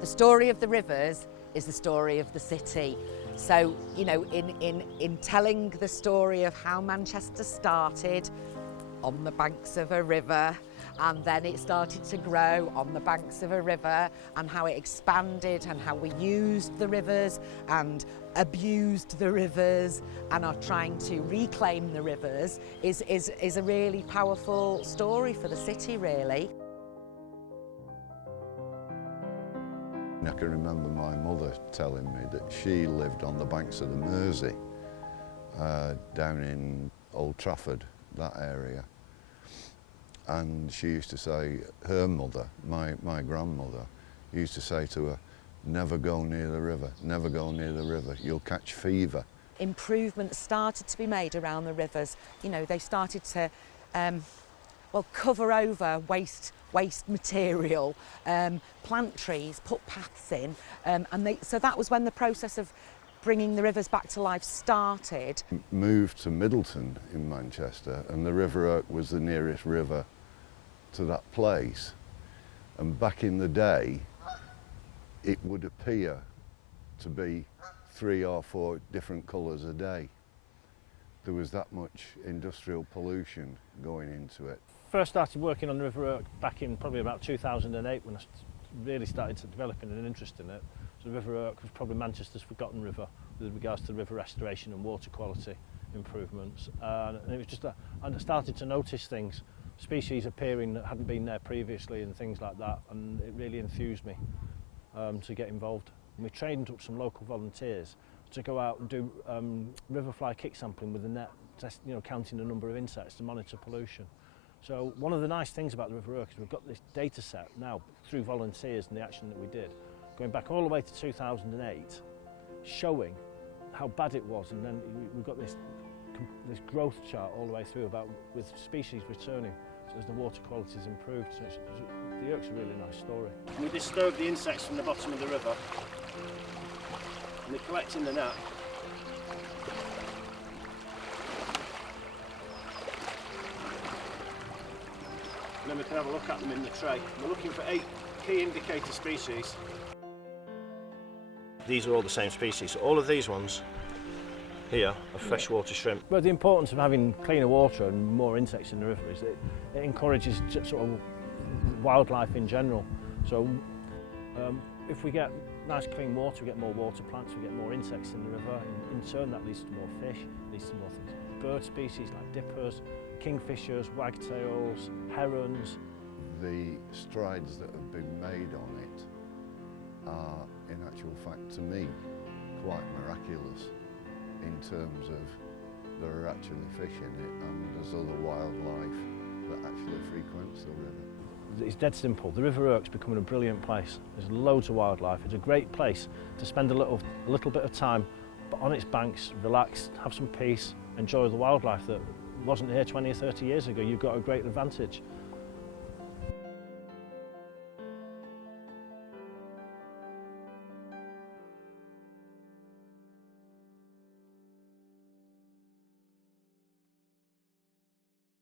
The story of the rivers is the story of the city. So, you know, in telling the story of how Manchester started on the banks of a river, and then it started to grow on the banks of a river, and how it expanded, and how we used the rivers and abused the rivers and are trying to reclaim the rivers, is a really powerful story for the city, really. I can remember my mother telling me that she lived on the banks of the Mersey, down in Old Trafford, that area. And she used to say, her mother, my grandmother, used to say to her, never go near the river, never go near the river, you'll catch fever. Improvements started to be made around the rivers. You know, they started to cover over waste material, plant trees, put paths in, so that was when the process of bringing the rivers back to life started. Moved to Middleton in Manchester, and the River Irk was the nearest river to that place. And back in the day, it would appear to be 3 or 4 different colours a day. There was that much industrial pollution going into it. First started working on the River Irk back in probably about 2008 when I really started to developing an interest in it. So the River Irk was probably Manchester's forgotten river with regards to river restoration and water quality improvements. And it was just I started to notice things, species appearing that hadn't been there previously and things like that, and it really enthused me to get involved. And we trained up some local volunteers to go out and do river fly kick sampling with a net, counting the number of insects to monitor pollution. So one of the nice things about the River Irk is we've got this data set now through volunteers and the action that we did, going back all the way to 2008, showing how bad it was, and then we've got this growth chart all the way through with species returning as the water quality has improved. So the Irk's a really nice story. We disturb the insects from the bottom of the river, and they collect in the net. And then we can have a look at them in the tray. We're looking for 8 key indicator species. These are all the same species. So all of these ones here are freshwater shrimp. But the importance of having cleaner water and more insects in the river is that it encourages sort of wildlife in general. So if we get nice clean water, we get more water plants, we get more insects in the river. In turn, that leads to more fish, leads to more things. Bird species like dippers, kingfishers, wagtails, herons. The strides that have been made on it are, in actual fact, to me, quite miraculous in terms of there are actually fish in it and there's other wildlife that actually frequents the river. It's dead simple. The River Irk's becoming a brilliant place. There's loads of wildlife. It's a great place to spend a little bit of time on its banks, relax, have some peace, enjoy the wildlife that wasn't here 20 or 30 years ago. You've got a great advantage.